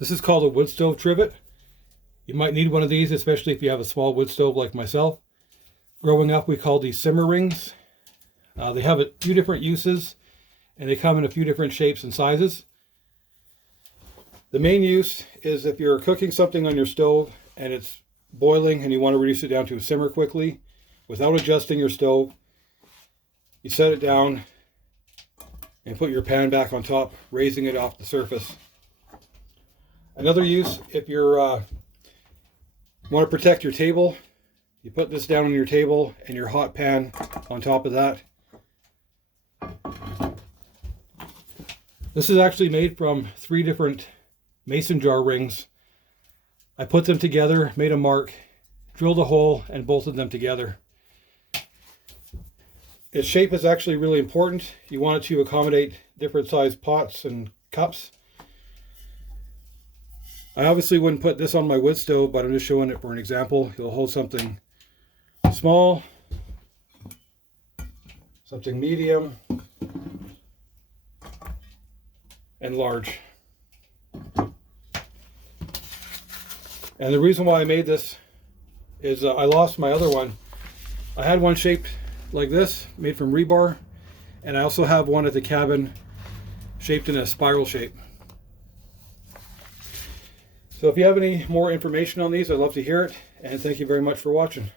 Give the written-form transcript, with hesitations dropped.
This is called a Woodstove Trivet. You might need one of these, especially if you have a small wood stove like myself. Growing up, we called these simmer rings. They have a few different uses, and they come in a few different shapes and sizes. The main use is if you're cooking something on your stove and it's boiling and you want to reduce it down to a simmer quickly without adjusting your stove. You set it down and put your pan back on top, raising it off the surface. Another use, if you're want to protect your table, you put this down on your table and your hot pan on top of that. This is actually made from 3 different mason jar rings. I put them together, made a mark, drilled a hole, and bolted them together. Its shape is actually really important. You want it to accommodate different size pots and cups. I obviously wouldn't put this on my wood stove, but I'm just showing it for an example. It'll hold something small, something medium, and large. And the reason why I made this is I lost my other one. I had one shaped like this, made from rebar, and I also have one at the cabin shaped in a spiral shape. So if you have any more information on these, I'd love to hear it, and thank you very much for watching.